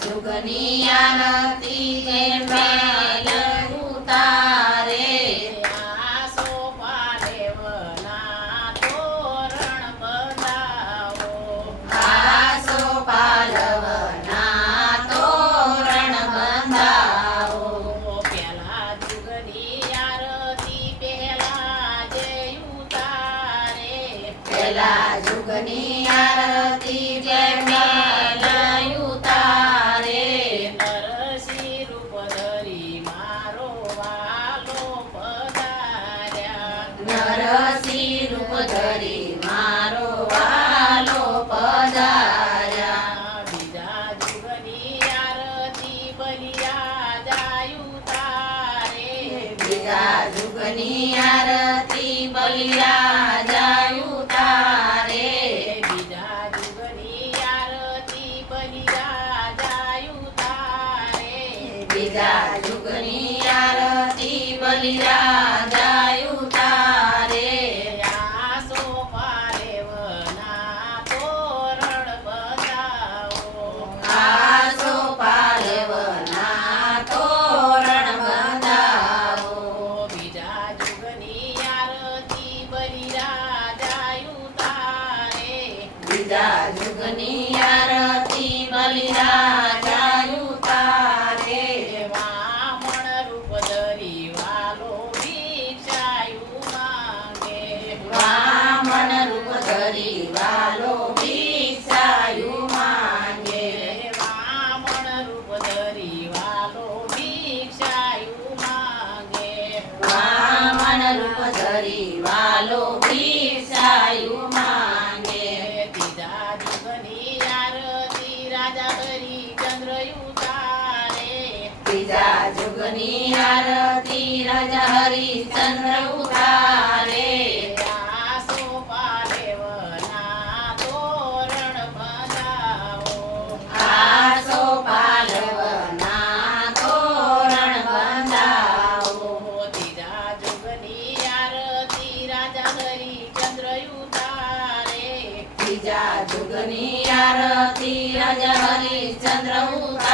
જુગની આરતી જેમ મેલ ઉતારે આસો પાલેવના તોરણ બંધાવો આસો પાલવના તોરણ બંધાવો પેલા જુગની આરતી પહેલા જે ઉતારે પેલા જુગની આરતી જેમ મેલ ઉતારે નરસિંહ રૂપ ધરી મારો વાલો પધાર્યા નરસિંહ રૂપ ધરી મારો વાલો પધાર્યા બીજા જુગની આરતી બલિયા જાયું તારે બીજા જુગની આરતી બલિરાજા ઉતારે બીજા જુગની આરતી બલિયા જાયું તારે બીજા જુગની આરતી બલિરાજા ઉતારે આસો પાલેવના તોરણ બંધાવો આસો પાલવના તોરણ બંધાવો બીજા જુગની આરતી બલિરાજા ઉતારે બીજા જુગની આરતી બલિરાજા ઉતારે વામણ રૂપ ધરી વાલો ભિક્ષાયું માંગે વામન રૂપ ધરી વાલો ભિક્ષાયું માંગે વામણ રૂપ ધરી વાલો ભિક્ષાયું માંગે વામન રૂપ ધરી વાલો ભિક્ષાયું માંગે ત્રીજા જુગની આરતી રાજા હરિચંદ્ર ઉતારે બીજા જુગની આરતી રાજા હરિચંદ્ર ઉતારે આસો પાલેવના તોરણ બંધાવો આસો પાલવના તોરણ બંધાવો ત્રીજા જુગની આરતી રાજા હરિચંદ્ર ઉતારે બીજા જુગની આરતી રાજા હરિચંદ્ર ઉતારે